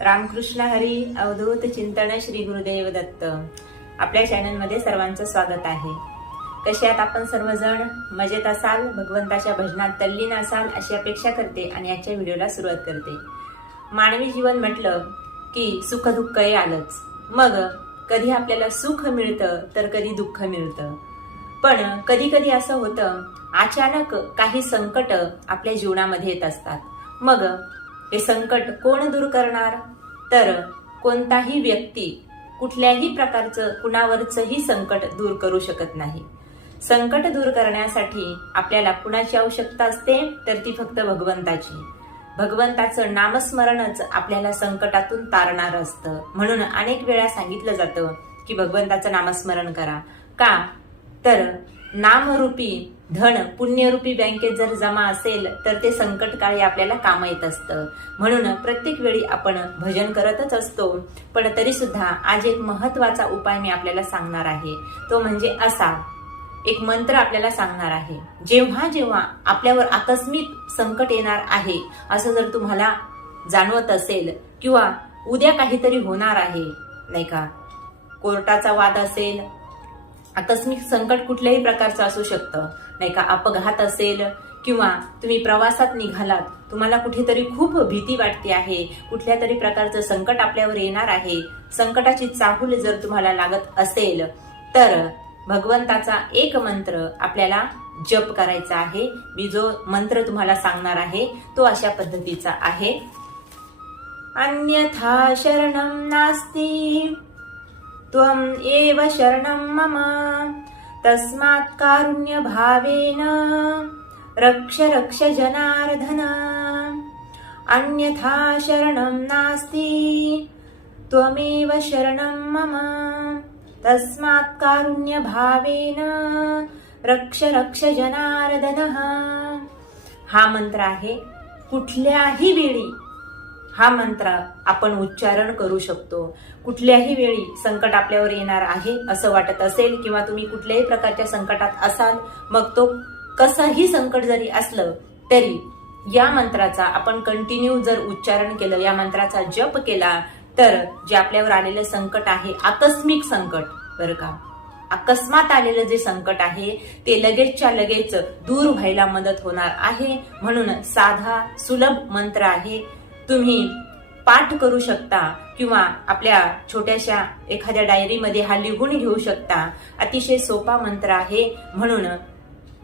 रामकृष्ण हरी अवधूत चिंतन श्री गुरुदेव दत्त. आपल्या चॅनलमध्ये सर्वांचं स्वागत आहे. कसे आहात आपण सर्वजण? मजेत असाल? भगवंताच्या भजनात तल्लीन असाल अशी अपेक्षा करते आणि आजच्या व्हिडिओला सुरुवात करते. मानवी जीवन म्हटलं की सुख दुःख हे आलंच. मग कधी आपल्याला सुख मिळतं तर कधी दुःख मिळतं. पण कधी कधी असं होतं अचानक काही संकट आपल्या जीवनामध्ये येत असतात. मग हे संकट कोण दूर करणार? तर कोणताही व्यक्ती कुठल्याही प्रकारचं कुणावरचंही संकट दूर करू शकत नाही. संकट दूर करण्यासाठी आपल्याला कुणाची आवश्यकता असते? तर ती फक्त भगवंताची. भगवंताचं नामस्मरणच आपल्याला संकटातून तारणार असतं. म्हणून अनेक वेळा सांगितलं जातं की भगवंताचं नामस्मरण करा. का? तर नामरूपी धन पुण्यरूपी बँकेत जर जमा असेल तर ते संकट काळी आपल्याला काम येत असतं. म्हणून प्रत्येक वेळी आपण भजन करतच असतो. पण तरी सुद्धा आज एक महत्त्वाचा उपाय मी आपल्याला सांगणार आहे. तो म्हणजे असा. एक मंत्र आपल्याला सांगणार आहे. जेव्हा जेव्हा आपल्यावर आकस्मिक संकट येणार आहे असं जर तुम्हाला जाणवत असेल किंवा उद्या काहीतरी होणार आहे नाही का? कोर्टाचा वाद असेल आकस्मिक संकट कुठल्याही प्रकारचं असू शकतं. नाही का अपघात असेल किंवा तुम्ही प्रवासात निघालात तुम्हाला कुठेतरी खूप भीती वाटते आहे. कुठल्या तरी प्रकारचं संकट आपल्यावर येणार आहे. संकटाची चाहूल जर तुम्हाला लागत असेल तर भगवंताचा एक मंत्र आपल्याला जप करायचा आहे. मी जो मंत्र तुम्हाला सांगणार आहे तो अशा पद्धतीचा आहे. अन्यथा शरणं नास्ति. त्वम् एव शरणं मम। तस्मात् कारुण्यभावेन रक्ष रक्ष जनार्दन। अन्यथा शरणं नास्ति त्वमेव शरणं मम। तस्मात् कारुण्यभावेन रक्ष रक्ष जनार्दन। हा मंत्र आहे कुठल्याही वेळी हा मंत्र आपण उच्चारण करू शकतो. कुठल्याही वेळी संकट आपल्यावर येणार आहे असं वाटत असेल किंवा तुम्ही कुठल्याही प्रकारच्या संकटात असाल मग तो कसंही संकट जरी असलं तरी या मंत्राचा आपण कंटिन्यू जर उच्चारण केलं या मंत्राचा जप केला तर जे आपल्यावर आलेलं संकट आहे आकस्मिक संकट बरं का? अकस्मात आलेलं जे संकट आहे ते लगेचच्या लगेच दूर व्हायला मदत होणार आहे. म्हणून साधा सुलभ मंत्र आहे. तुम्ही पाठ करू शकता किंवा आपल्या छोट्याशा एखाद्या डायरीमध्ये हा लिहून घेऊ शकता. अतिशय सोपा मंत्र आहे म्हणून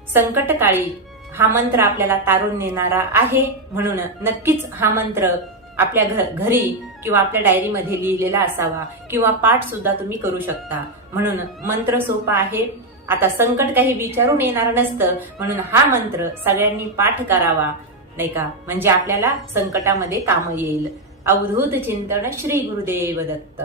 संकटकाळी हा मंत्र आपल्याला तारून नेणारा आहे म्हणून नक्कीच हा मंत्र आपल्या घ- घरी किंवा आपल्या डायरीमध्ये लिहिलेला असावा किंवा पाठ सुद्धा तुम्ही करू शकता. म्हणून मंत्र सोपा आहे. आता संकट काही विचारून येणार नसतं म्हणून हा मंत्र सगळ्यांनी पाठ करावा. नाही का? म्हणजे आपल्याला संकटामध्ये कामं येईल. अवधूत चिंतन श्री गुरुदेव दत्त.